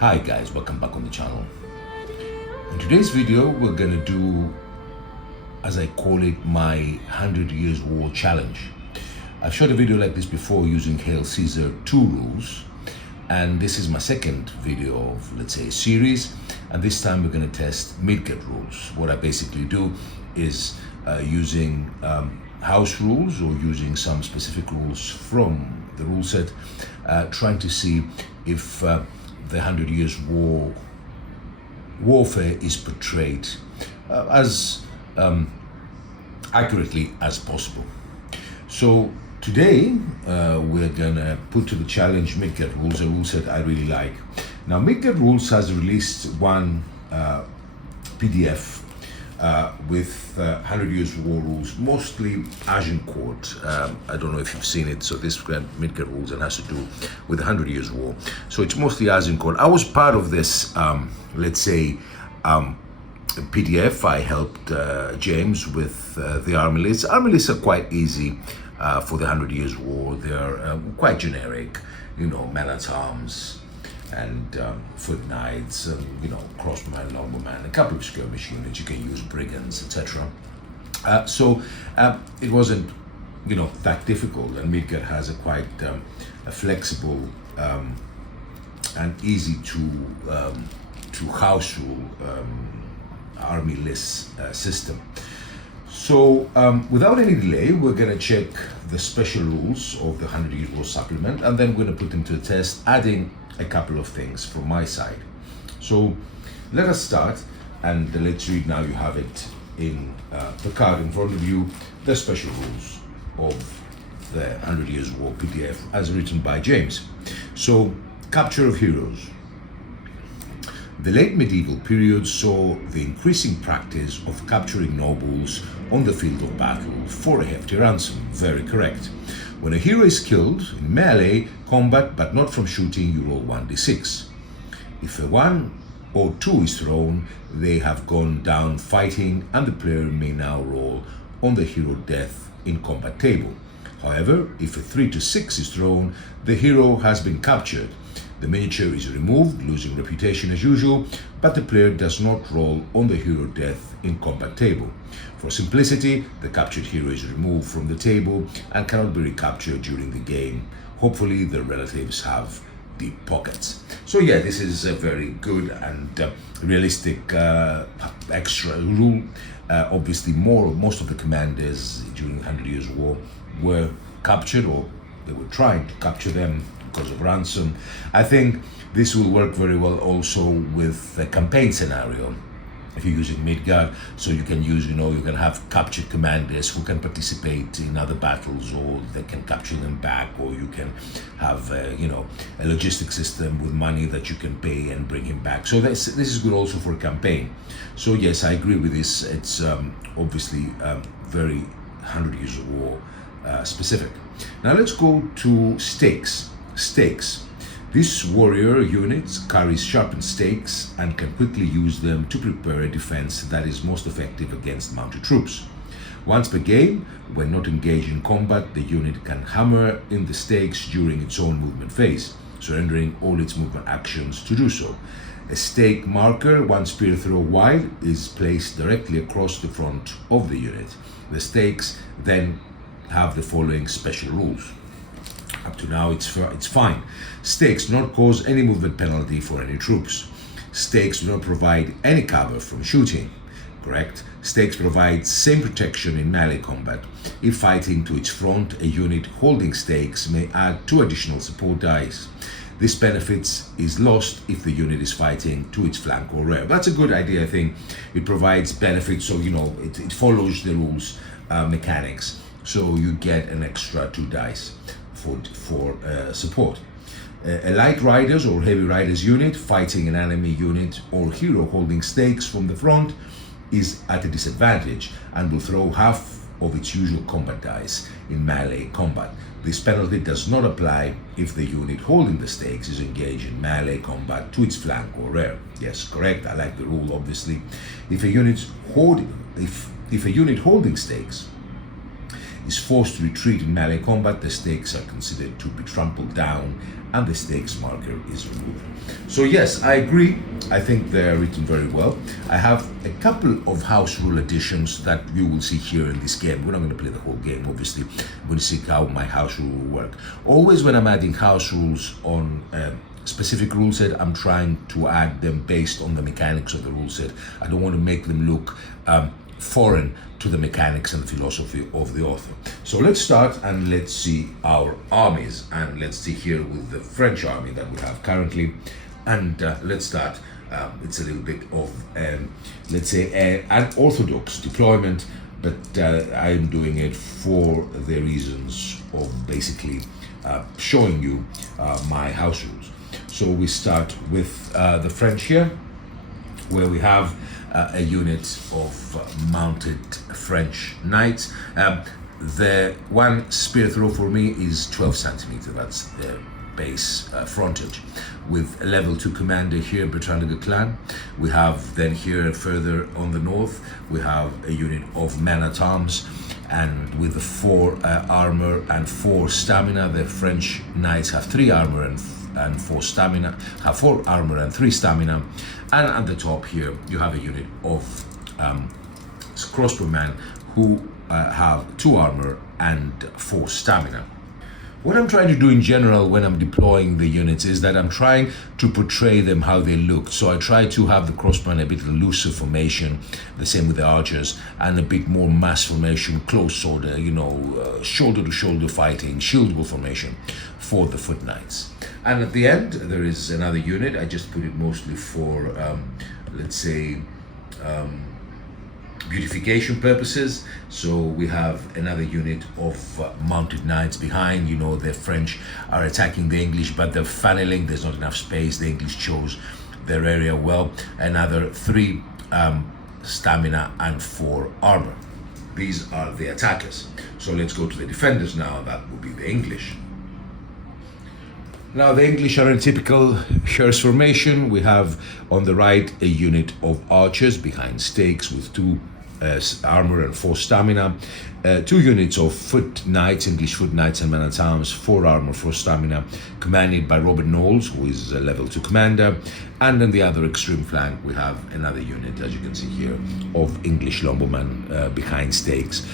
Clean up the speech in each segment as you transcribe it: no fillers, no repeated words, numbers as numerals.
Hi guys, welcome back on the channel. In today's video, we're gonna do, as I call it, my 100 Years War Challenge. I've shot a video like this before using Hail Caesar 2 rules, and this is my second video of, let's say, a series, and this time we're gonna test Midgard rules. What I basically do is using house rules or using some specific rules from the rule set, trying to see if the 100 Years warfare is portrayed as accurately as possible. So today we're gonna put to the challenge Midgard rules, a rule set I really like. Now Midgard rules has released one PDF with 100 Years War rules, mostly Agincourt. I don't know if you've seen it. So this Midgard rules and has to do with 100 Years War. So it's mostly Agincourt. I was part of this, let's say, PDF. I helped James with the army lists. Army lists are quite easy for the 100 Years War. They're quite generic, you know, men-at-arms and foot knights, crossbowman, longbowman, a couple of skirmish units. You can use brigands, etc. So it wasn't, that difficult. And Midgard has a quite a flexible and easy to house rule army list system. So without any delay, we're gonna check the special rules of the 100 Years War supplement, and then we're gonna put them to the test, adding a couple of things from my side. So let us start, and let's read. Now you have it in the card in front of you, the special rules of the 100 Years War PDF as written by James. So, capture of heroes. The late medieval period saw the increasing practice of capturing nobles on the field of battle for a hefty ransom. Very correct. When a hero is killed in melee combat but not from shooting, you roll 1d6. If a 1 or 2 is thrown, they have gone down fighting, and the player may now roll on the hero death in combat table. However, if a 3 to 6 is thrown, the hero has been captured. The miniature is removed, losing reputation as usual, but the player does not roll on the hero death in combat table. For simplicity, the captured hero is removed from the table and cannot be recaptured during the game. Hopefully the relatives have deep pockets. So yeah, this is a very good and realistic extra rule. Obviously most of the commanders during the 100 Years War were captured, or they were trying to capture them because of ransom. I think this will work very well also with the campaign scenario. If you're using Midgard, so you can use, you can have captured commanders who can participate in other battles, or they can capture them back, or you can have, a logistic system with money that you can pay and bring him back. So this is good also for a campaign. So yes, I agree with this. It's obviously very 100 Years of War specific. Now let's go to stakes. Stakes. This warrior unit carries sharpened stakes and can quickly use them to prepare a defense that is most effective against mounted troops. Once per game, when not engaged in combat, the unit can hammer in the stakes during its own movement phase, surrendering all its movement actions to do so. A stake marker, 1 spear throw wide, is placed directly across the front of the unit. The stakes then have the following special rules. Up to now, it's fine. Stakes do not cause any movement penalty for any troops. Stakes do not provide any cover from shooting. Correct. Stakes provide same protection in melee combat. If fighting to its front, a unit holding stakes may add 2 additional support dice. This benefit is lost if the unit is fighting to its flank or rear. That's a good idea, I think. It provides benefits, so it follows the rules mechanics. So you get an extra 2 dice for support. A light riders or heavy riders unit fighting an enemy unit or hero holding stakes from the front is at a disadvantage and will throw half of its usual combat dice in melee combat. This penalty does not apply if the unit holding the stakes is engaged in melee combat to its flank or rear. Yes, correct. I like the rule, obviously. If a unit holding stakes is forced to retreat in melee combat, the stakes are considered to be trampled down and the stakes marker is removed. So yes, I agree. I think they're written very well. I have a couple of house rule additions that you will see here in this game. We're not going to play the whole game, obviously. I'm going to see how my house rule will work. Always when I'm adding house rules on specific rule set, I'm trying to add them based on the mechanics of the rule set. I don't want to make them look foreign to the mechanics and the philosophy of the author. So let's start and let's see our armies, and let's see here with the French army that we have currently. And let's start. It's a little bit of let's say an orthodox deployment, but I'm doing it for the reasons of basically showing you my house rules. So we start with the French here, where we have a unit of mounted French knights. The one spear throw for me is 12 centimeter. That's the base frontage. With a level 2 commander here, Bertrand de Clan. We have then here further on the north, we have a unit of men-at-arms, and with the 4 armor and 4 stamina. The French knights have 3 armor and 4 stamina, have 4 armor and 3 stamina. And at the top here, you have a unit of crossbowmen who have 2 armor and 4 stamina. What I'm trying to do in general when I'm deploying the units is that I'm trying to portray them how they look. So I try to have the crossbowmen a bit looser formation, the same with the archers, and a bit more mass formation, close order, shoulder to shoulder fighting, shieldable formation for the foot knights. And at the end, there is another unit. I just put it mostly for, let's say, beautification purposes. So we have another unit of mounted knights behind. The French are attacking the English, but they're funneling. There's not enough space. The English chose their area well. Another 3 stamina and 4 armor. These are the attackers. So let's go to the defenders now. That will be the English. Now the English are in typical hearse formation. We have on the right a unit of archers behind stakes with 2 armor and 4 stamina, 2 units of foot knights, English foot knights and men-at-arms, 4 armor, 4 stamina, commanded by Robert Knowles, who is a level 2 commander. And on the other extreme flank, we have another unit, as you can see here, of English lumbermen behind stakes.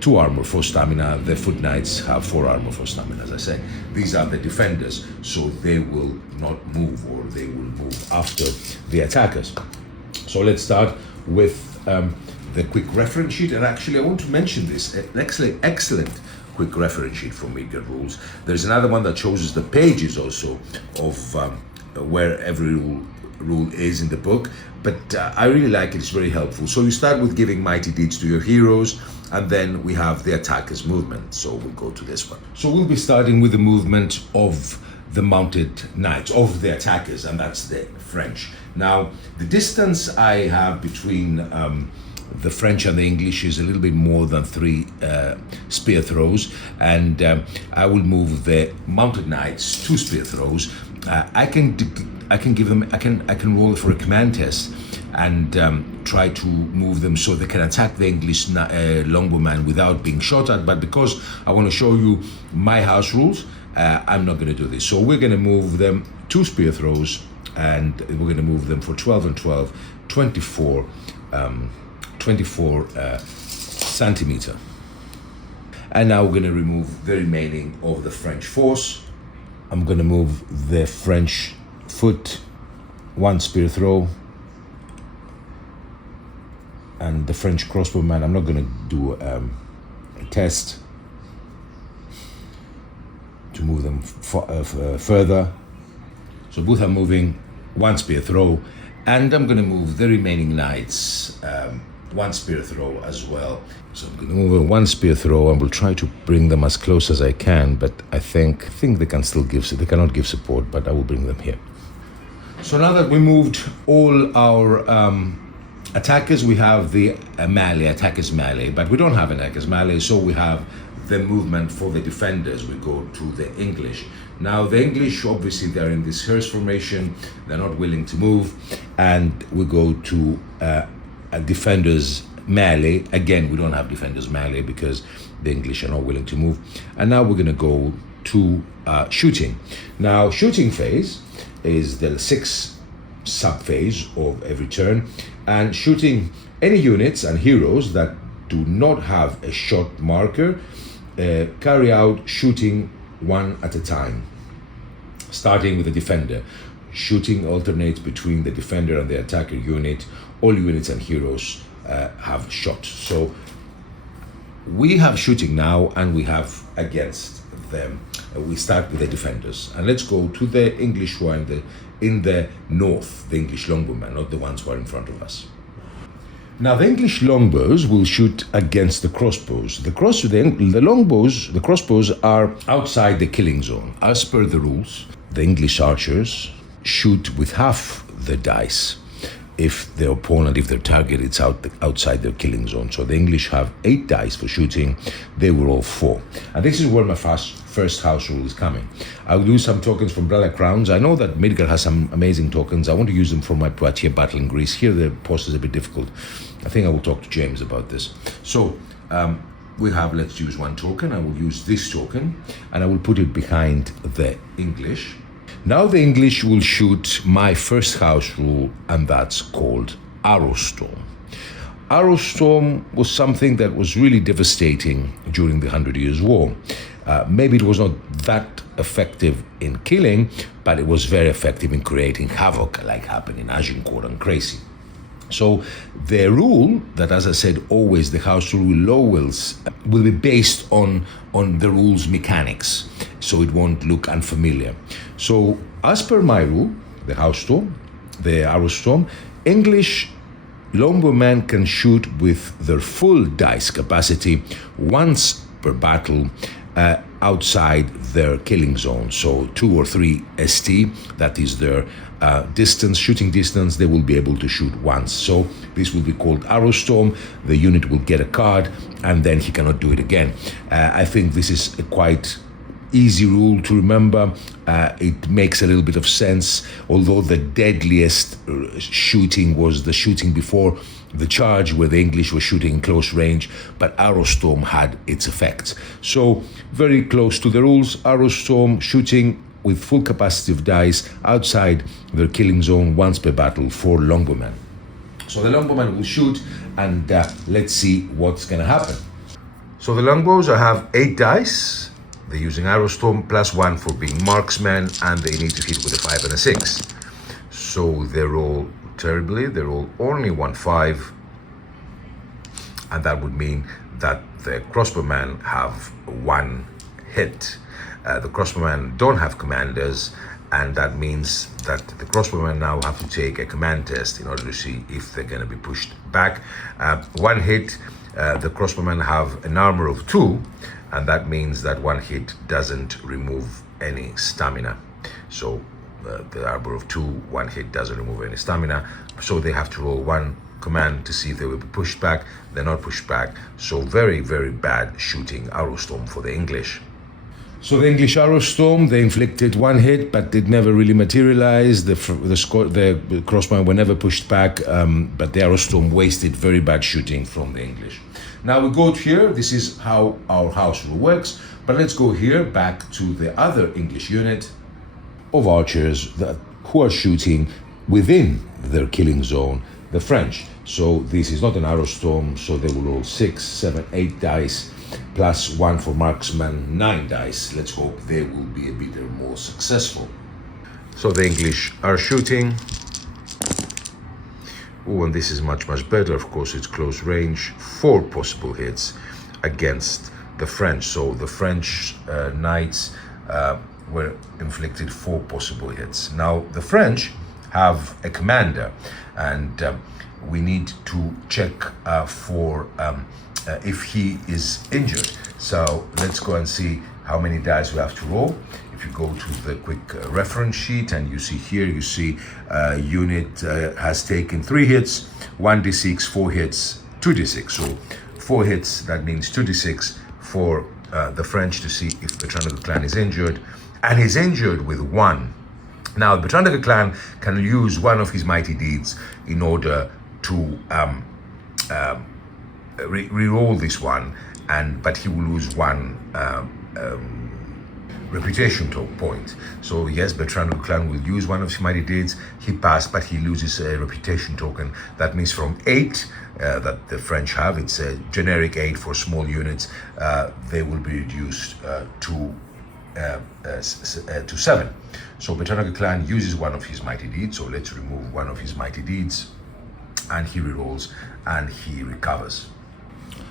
2 armor, 4 stamina. The foot knights have 4 armor, 4 stamina, as I said. These are the defenders, so they will not move, or they will move after the attackers. So let's start with the quick reference sheet. And actually, I want to mention this, an excellent quick reference sheet from Midgard rules. There's another one that shows us the pages also of where every rule is in the book, but I really like it. It's very helpful. So you start with giving mighty deeds to your heroes, and then we have the attackers movement. So we'll go to this one. So we'll be starting with the movement of the mounted knights, of the attackers, and that's the French. Now, the distance I have between the French and the English is a little bit more than 3 spear throws, and I will move the mounted knights 2 spear throws. I can roll for a command test and try to move them so they can attack the English longbowman without being shot at. But because I want to show you my house rules, I'm not going to do this. So we're going to move them 2 spear throws, and we're going to move them for 12 and 12, 24 centimeter. And now we're going to remove the remaining of the French force. I'm going to move the French foot 1 spear throw, and the French crossbowman. I'm not going to do a test to move them further. So both are moving 1 spear throw, and I'm going to move the remaining knights 1 spear throw as well. So I'm going to move a 1 spear throw, and we'll try to bring them as close as I can, but I think they can still they cannot give support, but I will bring them here. So now that we moved all our attackers, we have the attackers melee, but we don't have an attackers melee, so we have the movement for the defenders. We go to the English. Now the English, obviously they're in this hearse formation, they're not willing to move, and we go to a defenders melee. Again, we don't have defenders melee because the English are not willing to move. And now we're going to go to shooting. Now, shooting phase is the 6 sub-phase of every turn, and shooting any units and heroes that do not have a shot marker carry out shooting one at a time, starting with the defender. Shooting alternates between the defender and the attacker unit. All units and heroes have shot. So we have shooting now, and we have against them. We start with the defenders, and let's go to the English who are in the north, the English longbowmen, not the ones who are in front of us. Now, the English longbows will shoot against the crossbows. The crossbows are outside the killing zone. As per the rules, the English archers shoot with half the dice if their target is outside their killing zone. So the English have 8 dice for shooting, they will roll 4. And this is where my first house rule is coming. I'll use some tokens from Umbrella Crowns. I know that Midgard has some amazing tokens. I want to use them for my Poitiers battle in Greece. Here the post is a bit difficult. I think I will talk to James about this. So let's use 1 token. I will use this token and I will put it behind the English. Now the English will shoot my first house rule, and that's called Arrow Storm. Arrow Storm was something that was really devastating during the 100 Years' War. Maybe it was not that effective in killing, but it was very effective in creating havoc, like happened in Agincourt and Crecy. So the rule that, as I said, always the house rule will be based on the rule's mechanics, so it won't look unfamiliar. So as per my rule, the Arrow Storm, English longbowmen can shoot with their full dice capacity once per battle outside their killing zone. So 2 or 3 ST, that is their shooting distance, they will be able to shoot once. So this will be called Arrow Storm. The unit will get a card and then he cannot do it again. I think this is a quite easy rule to remember. It makes a little bit of sense, although the deadliest shooting was the shooting before the charge, where the English were shooting in close range, but Arrow Storm had its effects. So very close to the rules, Arrow Storm shooting with full capacity of dice outside their killing zone once per battle for longbowmen. So the longbowmen will shoot, and let's see what's going to happen. So the longbows, I have 8 dice. They're using Arrow Storm +1 for being marksmen, and they need to hit with a 5 and a 6. So they roll terribly. They roll only 1-5, and that would mean that the crossbowmen have 1 hit. The crossbowmen don't have commanders, and that means that the crossbowmen now have to take a command test in order to see if they're going to be pushed back. 1 hit, the crossbowmen have an armor of 2, and that means that 1 hit doesn't remove any stamina. So the armor of 2, 1 hit doesn't remove any stamina. So they have to roll 1 command to see if they will be pushed back. They're not pushed back. So very, very bad shooting Arrow Storm for the English. So the English Arrow Storm, they inflicted 1 hit, but it never really materialized. The crossbowmen were never pushed back, but the Arrow Storm wasted very bad shooting from the English. Now we go to here. This is how our house rule works. But let's go here back to the other English unit of archers who are shooting within their killing zone, the French. So this is not an Arrow Storm, so they will roll 6, 7, 8 dice, +1 for marksman, 9 dice. Let's hope they will be a bit more successful. So the English are shooting. Oh, and this is much, much better. Of course, it's close range. 4 possible hits against the French. So the French knights were inflicted 4 possible hits. Now, the French have a commander, and we need to check for if he is injured. So let's go and see how many dice we have to roll. If you go to the quick reference sheet, and you see here, you see unit has taken 3 hits, 1d6, 4 hits, 2d6. So 4 hits, that means 2d6 for the French to see if Bertrand clan is injured. And he's injured with 1. Now, Bertrand clan can use one of his mighty deeds in order to re-roll this one, but he will lose one reputation point. So yes, Bertrand Ruclan will use one of his mighty deeds. He passed, but he loses a reputation token. That means from 8 that the French have, it's a generic 8 for small units, they will be reduced to 7. So Bertrand Ruclan uses one of his mighty deeds. So let's remove one of his mighty deeds, and he rerolls and he recovers.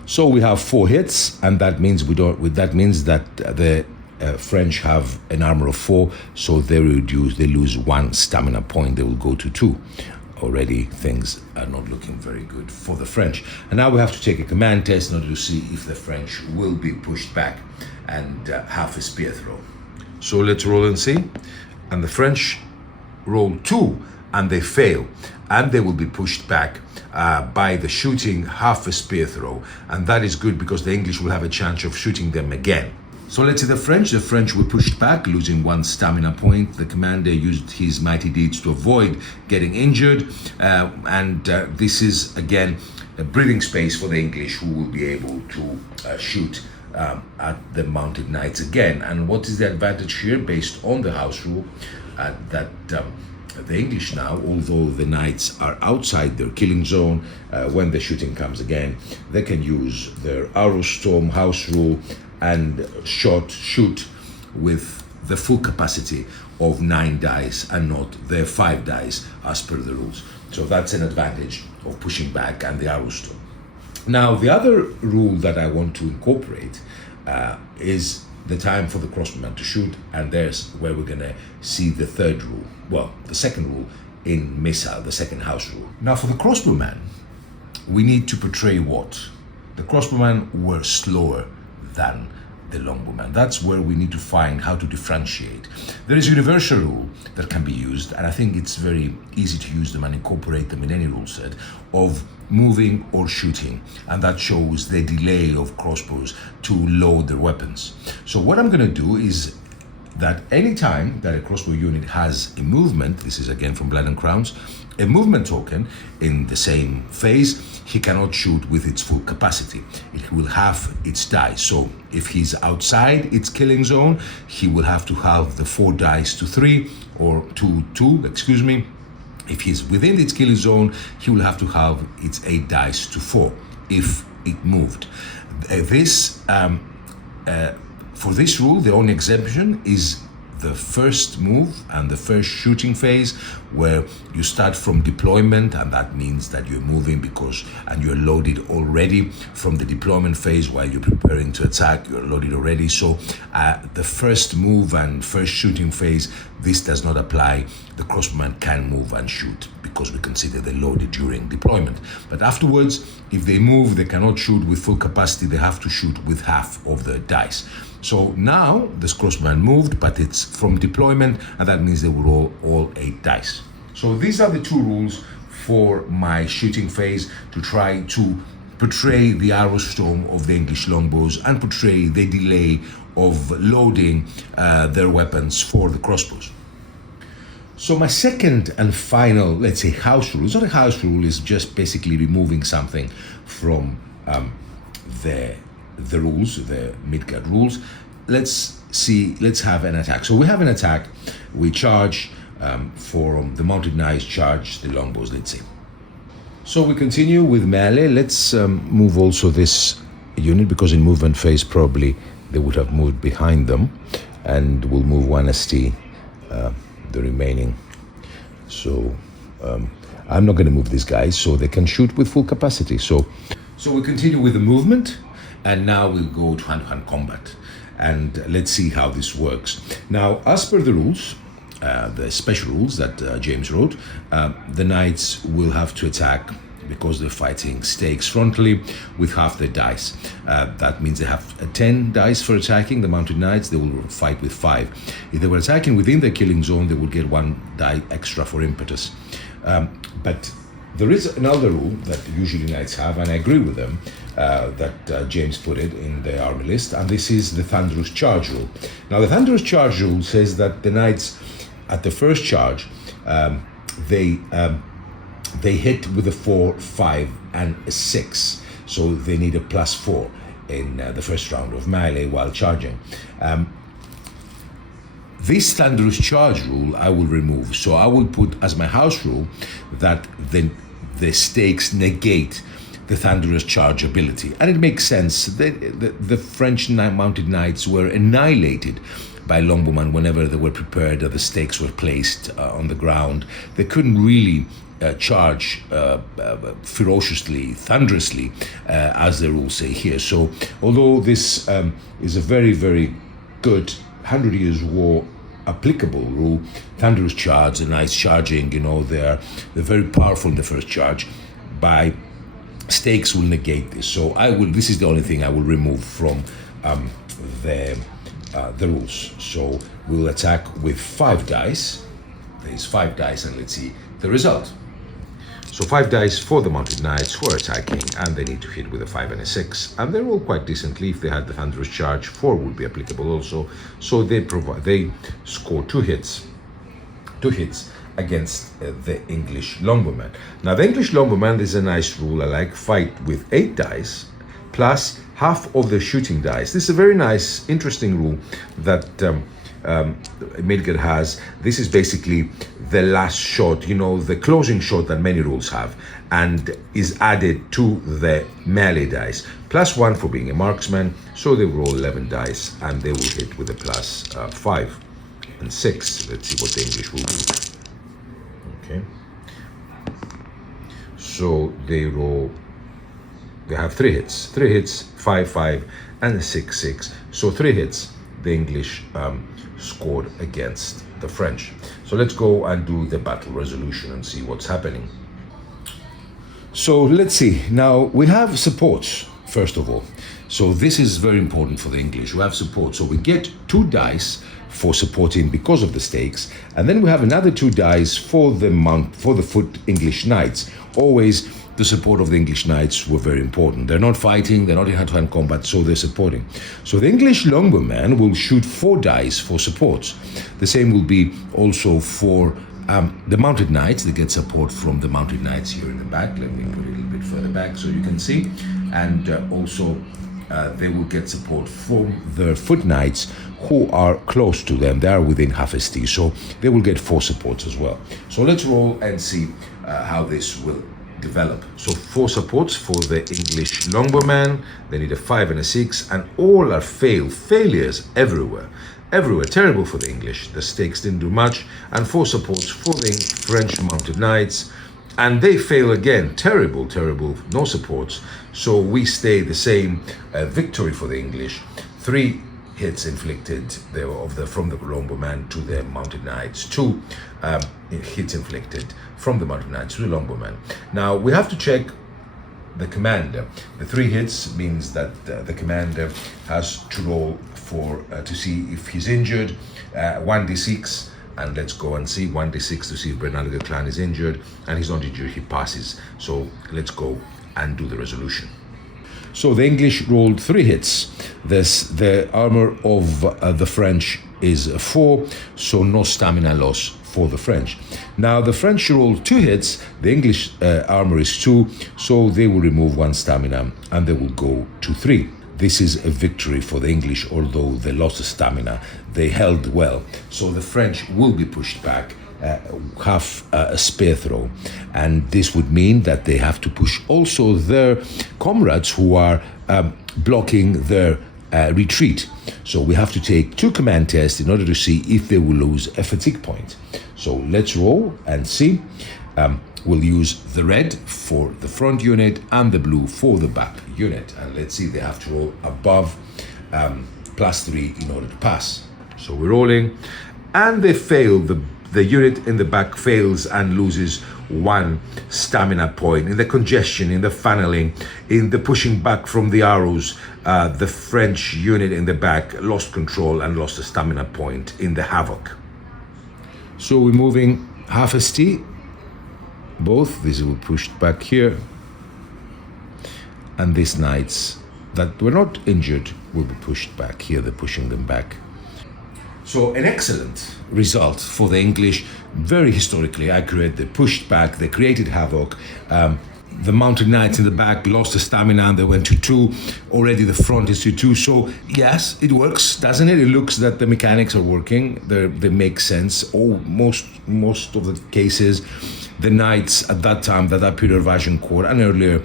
So we have 4 hits, and that means that means that the French have an armor of 4, so they lose 1 stamina point. They will go to 2. Already things are not looking very good for the French. And now we have to take a command test in order to see if the French will be pushed back and have a spear throw. So let's roll and see. And the French roll 2 and they fail, and they will be pushed back by the shooting half a spear throw, and that is good because the English will have a chance of shooting them again. So let's see the French were pushed back, losing 1 stamina point. The commander used his mighty deeds to avoid getting injured, and this is again a breathing space for the English, who will be able to shoot at the mounted knights again. And what is the advantage here based on the house rule? That the English now, although the knights are outside their killing zone, when the shooting comes again, they can use their arrow storm house rule and shoot with the full capacity of 9 dice and not the 5 dice as per the rules. So that's an advantage of pushing back and the arrow storm. Now, the other rule that I want to incorporate is the time for the crossbowman to shoot, and there's where we're gonna see the third rule. Well, the second rule in missile, the second house rule. Now, for the crossbowman, we need to portray what? The crossbowmen were slower than the longbowman. That's where we need to find how to differentiate. There is a universal rule that can be used, and I think it's very easy to use them and incorporate them in any rule set, of moving or shooting, and that shows the delay of crossbows to load their weapons. So what I'm going to do is that any time that a crossbow unit has a movement, this is again from Blood and Crowns, a movement token in the same phase, he cannot shoot with its full capacity. It will have its dice. So if he's outside its killing zone, he will have to have the 4 dice to 3 or to 2, excuse me. If he's within its killing zone, he will have to have its 8 dice to 4 if it moved. For this rule, the only exemption is the first move and the first shooting phase, where you start from deployment, and that means that you're moving and you're loaded already from the deployment phase. While you're preparing to attack, you're loaded already. So the first move and first shooting phase, this does not apply. The crossbowman can move and shoot because we consider they loaded during deployment. But afterwards, if they move, they cannot shoot with full capacity. They have to shoot with half of the dice. So now this crossbowman moved, but it's from deployment, and that means they will roll all 8 dice. So these are the 2 rules for my shooting phase, to try to portray the arrow storm of the English longbows and portray the delay of loading their weapons for the crossbows. So my second and final, let's say, house rule, it's not a house rule, it's just basically removing something from the rules, the Midgard rules. Let's have an attack. So we have an attack, we charge, for the mounted knights charge the longbows, let's say. So we continue with melee. Let's move also this unit, because in movement phase probably they would have moved behind them, and we'll move 1 ST, the remaining. So I'm not going to move these guys, so they can shoot with full capacity. So we continue with the movement, and now we'll go to hand-to-hand combat, and let's see how this works. Now, as per the rules, the special rules that James wrote, the knights will have to attack, because they're fighting stakes frontally, with half their dice. That means they have 10 dice for attacking. The mounted knights, they will fight with 5. If they were attacking within their killing zone, they would get 1 die extra for impetus. But there is another rule that usually knights have, and I agree with them, that James put it in the army list, and this is the thunderous charge rule. Now, the thunderous charge rule says that the knights, at the first charge, they hit with a 4, 5, and a 6. so they need a +4 in the first round of melee while charging. This thunderous charge rule I will remove, so I will put as my house rule that the stakes negate the thunderous charge ability. And it makes sense. The French mounted knights were annihilated by longbowmen whenever they were prepared or the stakes were placed on the ground. They couldn't really charge ferociously, thunderously, as the rules say here. So although this is a very, very good 100 Years' War applicable rule, thunderous charge, the knights charging, you know, they're very powerful in the first charge. By stakes will negate this. So this is the only thing I will remove from the rules. So we'll attack with 5 dice. There's 5 dice, and let's see the result. So 5 dice for the mounted knights who are attacking, and they need to hit with a 5 and a 6, and they roll quite decently. If they had the thunderous charge, 4 would be applicable also. So they score 2 hits against the English longbowman. Now the English longbowman, there's a nice rule I like: fight with 8 dice plus half of the shooting dice. This is a very nice, interesting rule that Midgard has. This is basically the last shot, you know, the closing shot that many rules have, and is added to the melee dice. +1 for being a marksman, so they roll 11 dice and they will hit with a +5 and 6. Let's see what the English will do. Okay. So they have 3 hits. 3 hits, 5, 5, and a 6, 6. So 3 hits the English scored against the French. So let's go and do the battle resolution and see what's happening. So let's see. Now we have supports, first of all. So this is very important for the English. We have support. So we get 2 dice for supporting because of the stakes, and then we have another 2 dice for the foot English knights. Always the support of the English knights were very important. They're not fighting, they're not in hand-to-hand combat, so they're supporting. So the English longbowman will shoot 4 dice for supports. The same will be also for the mounted knights. They get support from the mounted knights here in the back. Let me put it a little bit further back so you can see. And also they will get support from the foot knights who are close to them. They are within half a st, so they will get 4 supports as well. So let's roll and see how this will develop. So 4 supports for the English longbowman. They need a 5 and a 6, and all are failures everywhere. Terrible for the English. The stakes didn't do much. And 4 supports for the French mounted knights, and they fail again. Terrible, no supports. So we stay the same. Victory for the English. 3 hits inflicted from the longbowman to the mounted knights. 2 hits inflicted from the mounted knights to the longbowman. Now we have to check the commander. The 3 hits means that the commander has to roll to see if he's injured. 1d6, and let's go and see 1d6 to see if Bernard Clan is injured, and he's not injured, he passes. So let's go and do the resolution. So the English rolled 3 hits. The armor of the French is 4, so no stamina loss for the French. Now the French rolled 2 hits. The English armor is 2, so they will remove 1 stamina and they will go to 3. This is a victory for the English, although they lost the stamina. They held well, so the French will be pushed back half a spear throw, and this would mean that they have to push also their comrades who are blocking their retreat. So we have to take 2 command tests in order to see if they will lose a fatigue point. So let's roll and see. We'll use the red for the front unit and the blue for the back unit, and let's see, they have to roll above +3 in order to pass. So we're rolling, and they fail. The unit in the back fails and loses 1 stamina point. In the congestion, in the funneling, in the pushing back from the arrows, the French unit in the back lost control and lost a stamina point in the havoc. So we're moving half a st. Both these were pushed back here, and these knights that were not injured will be pushed back here. They're pushing them back. So an excellent result for the English, very historically accurate. They pushed back, they created havoc. the mounted knights in the back lost the stamina and they went to 2. Already the front is to 2. So yes, it works, doesn't it? It looks that the mechanics are working. They make sense. Most of the cases, the knights at that time, that period of Agincourt and earlier,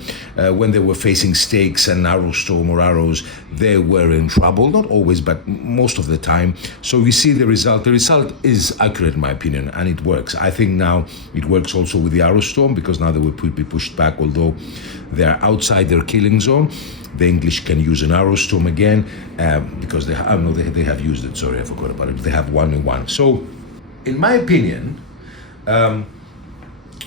when they were facing stakes and arrow storm or arrows, they were in trouble. Not always, but most of the time. So we see the result. The result is accurate in my opinion, and it works. I think now it works also with the arrow storm, because now they will be pushed back, although they're outside their killing zone. The English can use an arrow storm again, because they have used it. Sorry, I forgot about it. They have 1-1. So, in my opinion,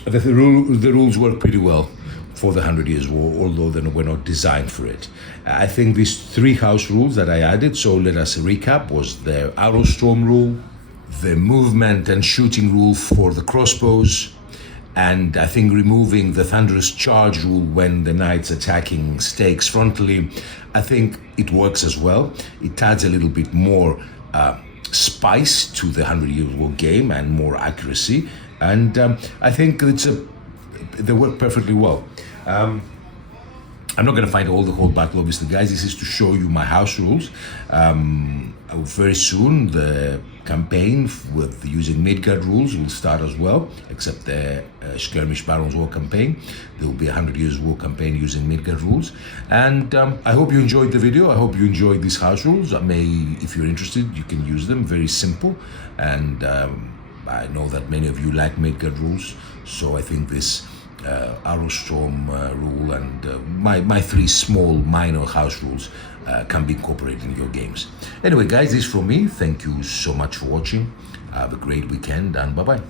the rules work pretty well for the 100 Years' War, although they were not designed for it. I think these 3 house rules that I added, so let us recap, was the arrow storm rule, the movement and shooting rule for the crossbows, and I think removing the thunderous charge rule when the knights attacking stakes frontally. I think it works as well. It adds a little bit more spice to the 100 Years' War game and more accuracy. And I think they work perfectly well. I'm not going to fight all the whole battle, obviously, guys. This is to show you my house rules. Very soon, the campaign with using Midgard rules will start as well, except the Skirmish Barons War campaign. There will be a 100 Years War campaign using Midgard rules. And I hope you enjoyed the video. I hope you enjoyed these house rules. If you're interested, you can use them. Very simple. And I know that many of you like Midgard rules, so I think this arrow storm rule and my 3 small minor house rules can be incorporated in your games. Anyway, guys, this is from me. Thank you so much for watching. Have a great weekend, and bye-bye.